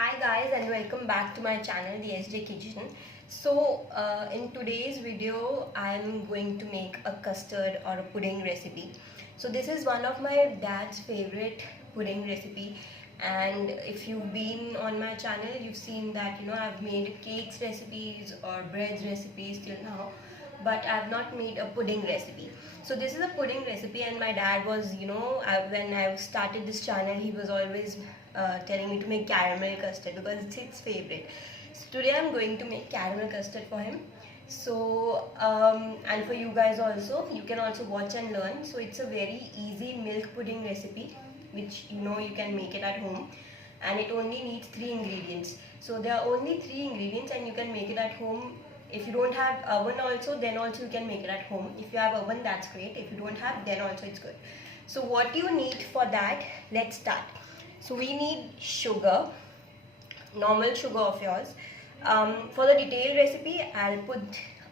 Hi guys, and welcome back to my channel, the SJ Kitchen. In today's video I'm going to make a custard or a pudding recipe. So this is one of my dad's favorite pudding recipe, and if you've been on my channel you've seen that I've made cakes recipes or breads recipes till now, but I've not made a pudding recipe. So this is a pudding recipe, and my dad was, when I started this channel, he was always telling me to make caramel custard because it's his favorite. So today I'm going to make caramel custard for him. So and for you guys also, you can also watch and learn. So it's a very easy milk pudding recipe, which you can make it at home, and it only needs 3 ingredients. So there are only 3 ingredients, and you can make it at home. If you don't have oven also, then also you can make it at home. If you have oven, that's great. If you don't have, then also it's good. So what you need for that, let's start. So we need sugar, normal sugar of yours. For the detailed recipe, I'll put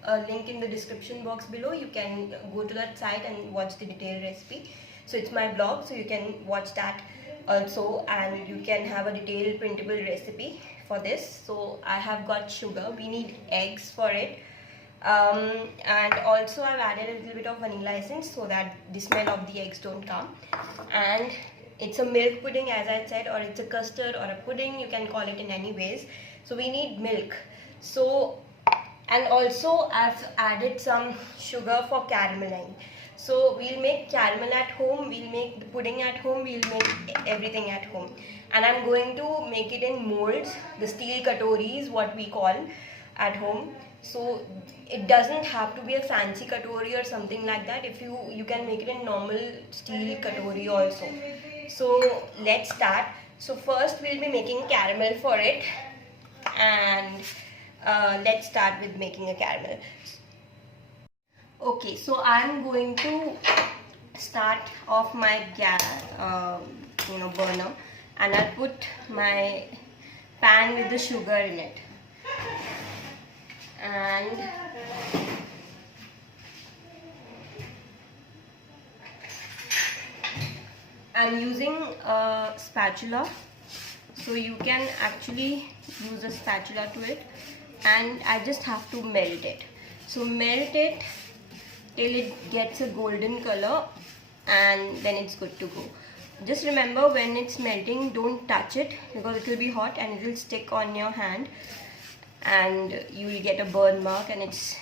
a link in the description box below. You can go to that site and watch the detailed recipe. So it's my blog, so you can watch that also, and you can have a detailed printable recipe for this. So I have got sugar. We need eggs for it, and also I've added a little bit of vanilla essence so that the smell of the eggs don't come. And it's a milk pudding, as I said, or it's a custard or a pudding, you can call it in any ways. So we need milk. So, and also I've added some sugar for carameling. So we'll make caramel at home, we'll make the pudding at home, we'll make everything at home. And I'm going to make it in molds, the steel katoris, what we call at home. So it doesn't have to be a fancy katori or something like that. If you can make it in normal steel katori also. So let's start. So first we'll be making caramel for it, and let's start with making a caramel. Okay, so I'm going to start off my gas, burner, and I'll put my pan with the sugar in it, and I'm using a spatula, so you can actually use a spatula to it, and I just have to melt it. So melt it till it gets a golden color, and then it's good to go. Just remember, when it's melting, don't touch it because it will be hot and it will stick on your hand, and you will get a burn mark, and it's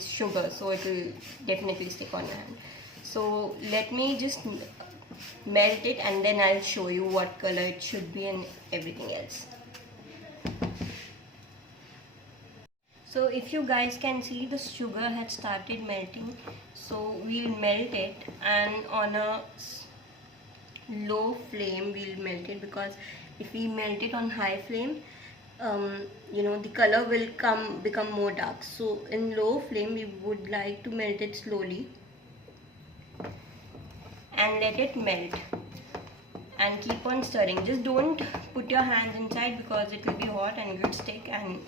sugar, so it will definitely stick on your hand. So let me just melt it, and then I'll show you what color it should be and everything else. So if you guys can see, the sugar had started melting, so we'll melt it, and on a low flame we'll melt it, because if we melt it on high flame, the color will become more dark. So in low flame we would like to melt it slowly and let it melt, and keep on stirring. Just don't put your hands inside because it will be hot and it will stick, and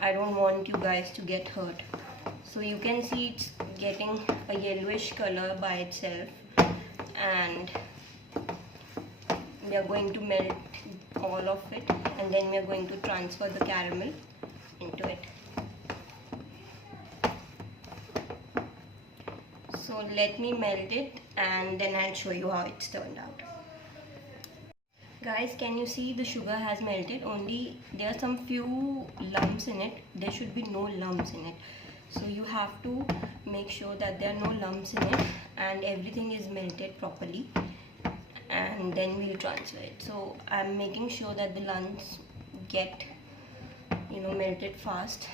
I don't want you guys to get hurt. So you can see it's getting a yellowish color by itself, and we are going to melt all of it, and then we are going to transfer the caramel into it. So let me melt it, and then I'll show you how it's turned out. Guys, can you see the sugar has melted? Only there are some few lumps in it. There should be no lumps in it. So you have to make sure that there are no lumps in it and everything is melted properly, and then we'll transfer it. So I'm making sure that the lumps get melted fast,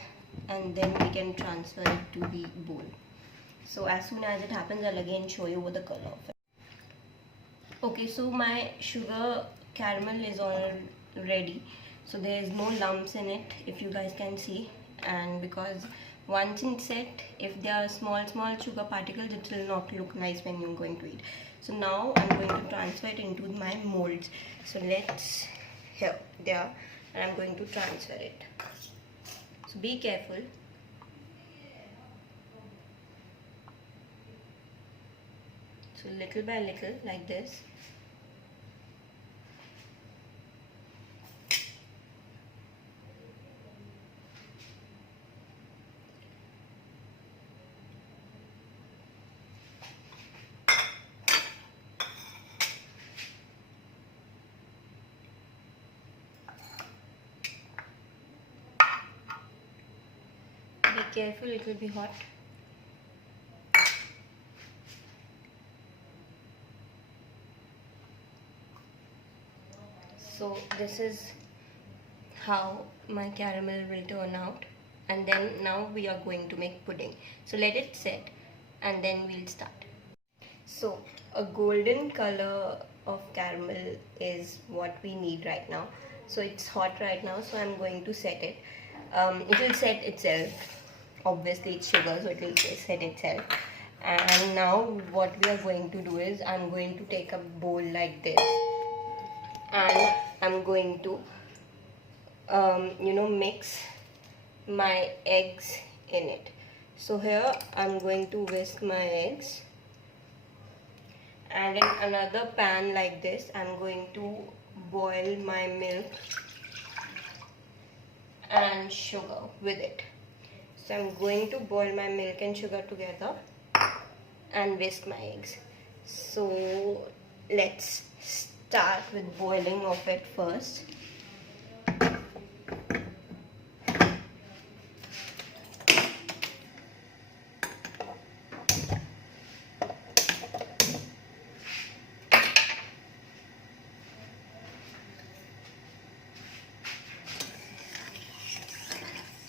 and then we can transfer it to the bowl. So as soon as it happens, I'll again show you what the color of it. Okay, so my sugar caramel is all ready, so there is no lumps in it, if you guys can see. And because once it's set, if there are small sugar particles, it will not look nice when you're going to eat. So now I'm going to transfer it into my molds. So let's, here they are, and I'm going to transfer it. So be careful. So little by little, like this. careful, it will be hot. So this is how my caramel will turn out, and then now we are going to make pudding. So let it set and then we'll start. So a golden color of caramel is what we need right now. So it's hot right now, so I'm going to set it. It will set itself. Obviously it's sugar, so it will set itself. And now what we are going to do is I'm going to take a bowl like this, and I'm going to mix my eggs in it. So here I'm going to whisk my eggs, and in another pan like this I'm going to boil my milk and sugar with it. So I'm going to boil my milk and sugar together and whisk my eggs. So let's start with boiling of it first.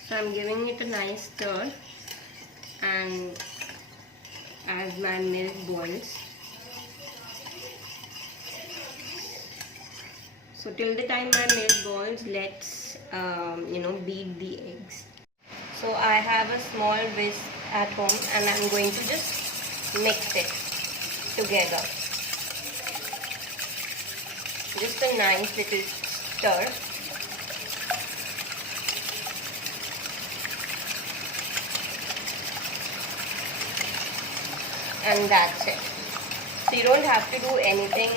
So I'm giving it a nice stir, and as my milk boils, so till the time my milk boils, let's beat the eggs. So I have a small whisk at home, and I'm going to just mix it together. Just a nice little stir. And that's it. So you don't have to do anything,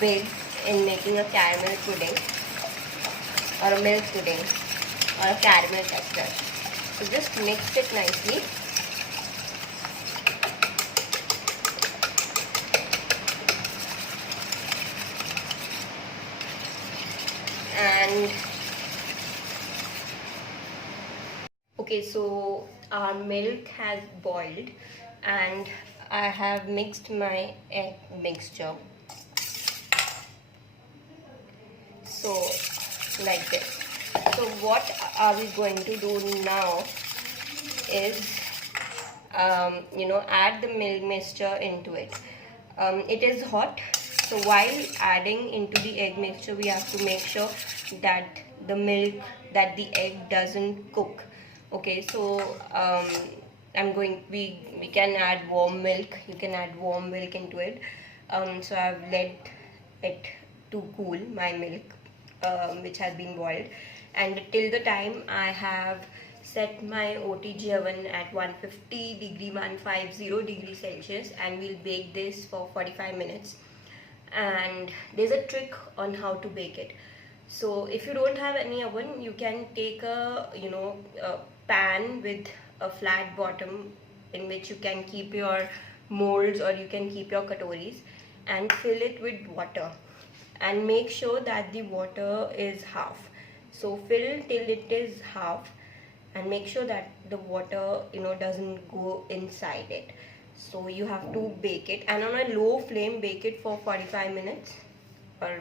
big in making a caramel pudding or a milk pudding or a caramel custard. So just mix it nicely. And okay, so our milk has boiled, and I have mixed my egg mixture. So like this. So what are we going to do now is add the milk mixture into it. It is hot, so while adding into the egg mixture, we have to make sure that the egg doesn't cook. Okay, so we can add warm milk. You can add warm milk into it. So I've let it to cool, my milk, which has been boiled, and till the time I have set my OTG oven at 150 degrees Celsius, and we'll bake this for 45 minutes. And there's a trick on how to bake it. So if you don't have any oven, you can take a pan with a flat bottom in which you can keep your molds, or you can keep your katoris, and fill it with water, and make sure that the water is half. So fill till it is half, and make sure that the water doesn't go inside it. So you have to bake it, and on a low flame bake it for 45 minutes, or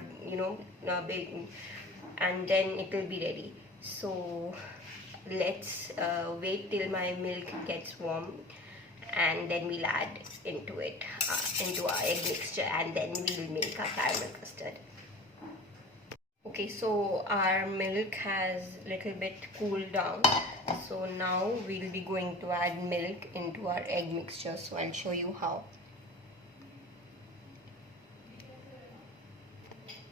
baking, and then it will be ready. So let's wait till my milk gets warm, and then we'll add into it into our egg mixture, and then we'll make our caramel custard. Okay, so our milk has little bit cooled down, so now we'll be going to add milk into our egg mixture. So I'll show you how.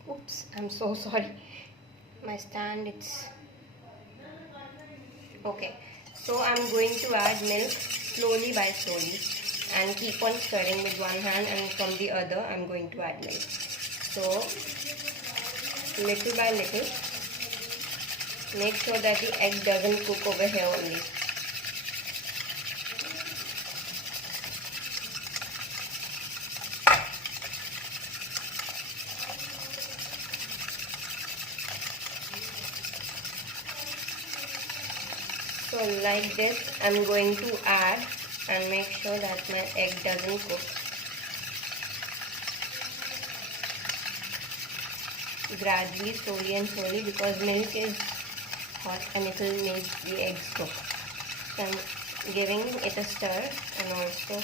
Oops, I'm so sorry, my stand, it's okay. So I'm going to add milk slowly by slowly, and keep on stirring with one hand, and from the other I'm going to add milk. So little by little, make sure that the egg doesn't cook over here only. So So like this I'm going to add and make sure that my egg doesn't cook. Gradually, slowly and slowly, because milk is hot and it will make the eggs cook. So I'm giving it a stir and also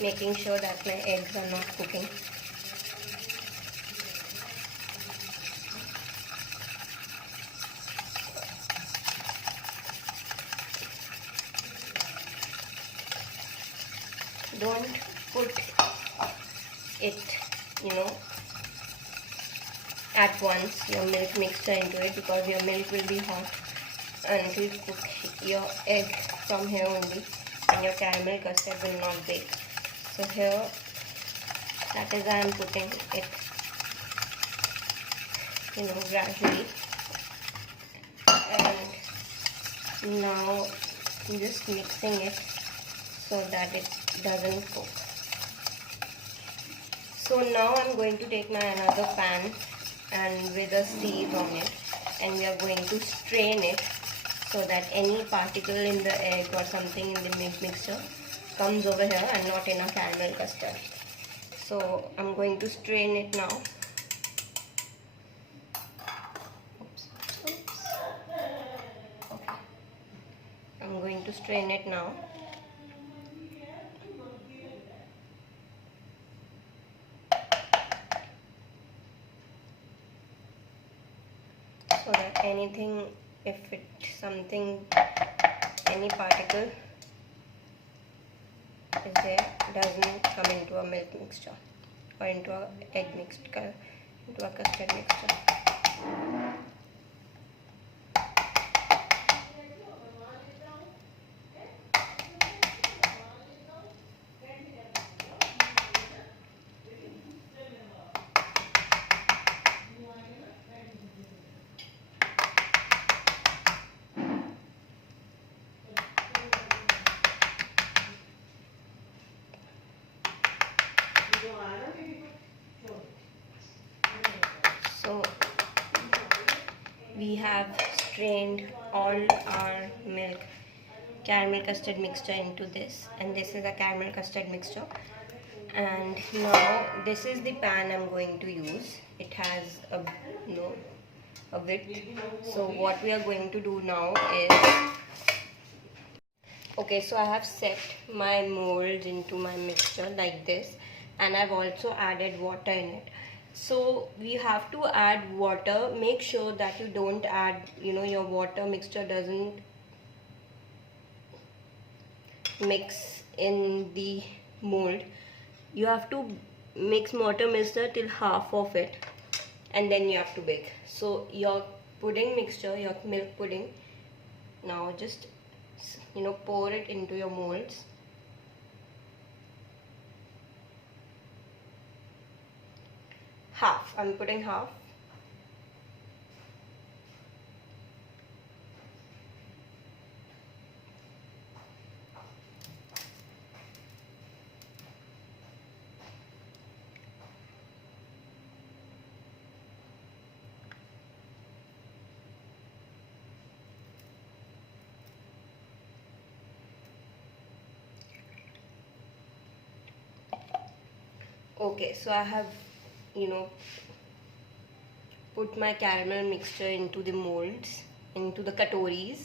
making sure that my eggs are not cooking. Don't put it, at once, your milk mixture into it, because your milk will be hot and it will cook your egg from here only and your caramel custard will not bake. So here, that is why I am putting it, gradually. And now I'm just mixing it so that it doesn't cook. So now I'm going to take my another pan and with a sieve on it, and we are going to strain it so that any particle in the egg or something in the milk mixture comes over here and not in a caramel custard. So I'm going to strain it now. Oops. Okay. I'm going to strain it now. So that anything, if it something, any particle is there, doesn't come into a milk mixture or into a egg mixture, into a custard mixture. So we have strained all our milk caramel custard mixture into this, and this is a caramel custard mixture. And now this is the pan I'm going to use. It has a width. So what we are going to do now is, okay, so I have set my molds into my mixture like this, and I've also added water in it. So we have to add water. Make sure that you don't add, your water mixture doesn't mix in the mold. You have to mix water mixture till half of it, and then you have to bake. So your pudding mixture, your milk pudding, now just pour it into your molds. Half, I'm putting half. Okay, so I have put my caramel mixture into the molds, into the katoris,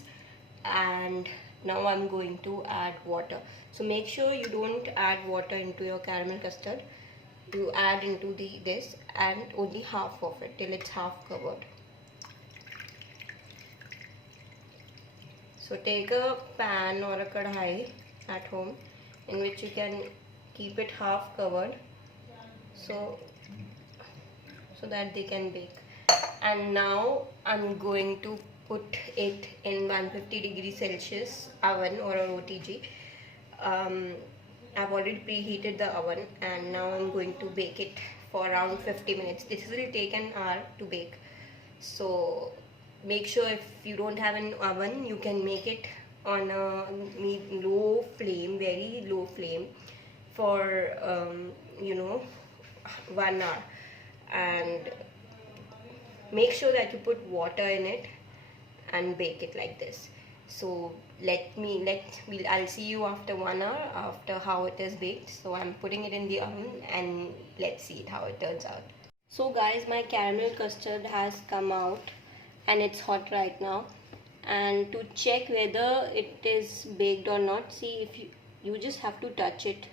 and now I'm going to add water. So make sure you don't add water into your caramel custard. You add into this and only half of it, till it's half covered. So take a pan or a kadhai at home in which you can keep it half covered, so that they can bake. And now I'm going to put it in 150°C oven or a OTG. I've already preheated the oven, and now I'm going to bake it for around 50 minutes. This will take an hour to bake. So make sure, if you don't have an oven, you can make it on a low flame, very low flame, for 1 hour, and make sure that you put water in it and bake it like this. So I'll see you after 1 hour after how it is baked. So I'm putting it in the oven and let's see how it turns out. So guys, my caramel custard has come out and it's hot right now. And to check whether it is baked or not, see, if you just have to touch it.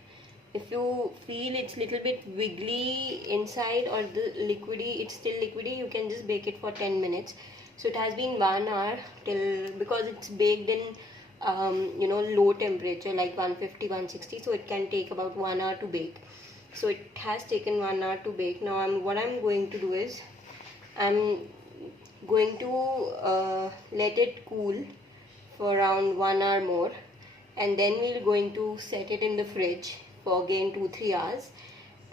If you feel it's little bit wiggly inside or it's still liquidy, you can just bake it for 10 minutes. So it has been 1 hour because it's baked in low temperature like 150, 160. So it can take about 1 hour to bake. So it has taken 1 hour to bake. Now what I'm going to do is I'm going to let it cool for around 1 hour more, and then we're going to set it in the fridge for again 2-3 hours,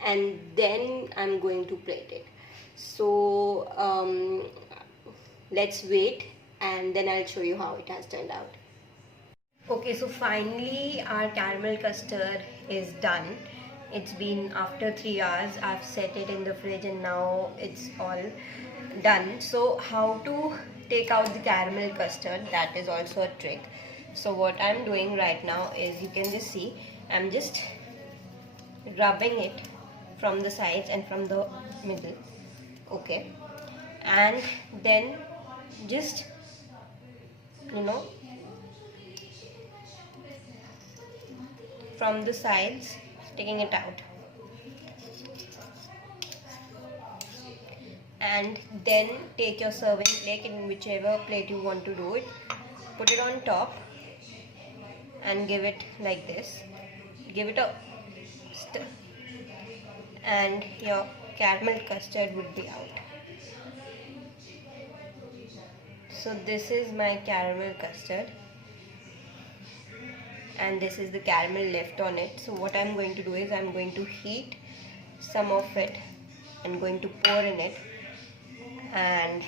and then I'm going to plate it. So let's wait and then I'll show you how it has turned out. Okay, so finally our caramel custard is done. It's been after 3 hours. I've set it in the fridge and now it's all done. So how to take out the caramel custard, that is also a trick. So what I'm doing right now is, you can just see, I'm just rubbing it from the sides and from the middle. Okay, and then just from the sides taking it out, and then take your serving plate, in whichever plate you want to do it, put it on top and give it like this, give it a stir, and your caramel custard would be out. So this is my caramel custard and this is the caramel left on it. So what I'm going to do is, I'm going to heat some of it and going to pour in it, and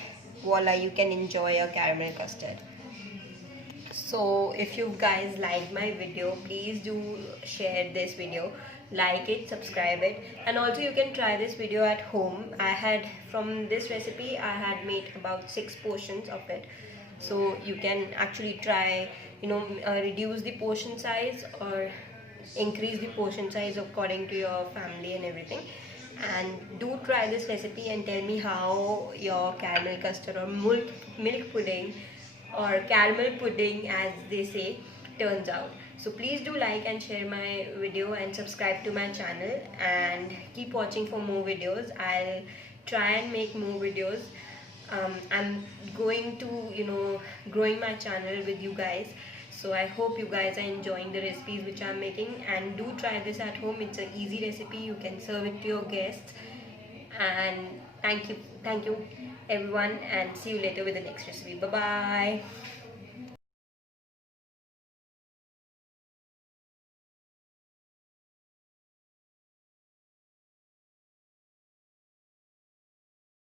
voila, you can enjoy your caramel custard. So if you guys liked my video, please do share this video, like it, subscribe it, and also you can try this video at home. From this recipe I had made about 6 portions of it, so you can actually try, reduce the portion size or increase the portion size according to your family and everything. And do try this recipe and tell me how your caramel custard or milk pudding or caramel pudding, as they say, turns out. So please do like and share my video and subscribe to my channel, and keep watching for more videos. I'll try and make more videos. I'm going to growing my channel with you guys, so I hope you guys are enjoying the recipes which I'm making, and do try this at home. It's an easy recipe, you can serve it to your guests. And thank you everyone, and see you later with the next recipe. Bye bye.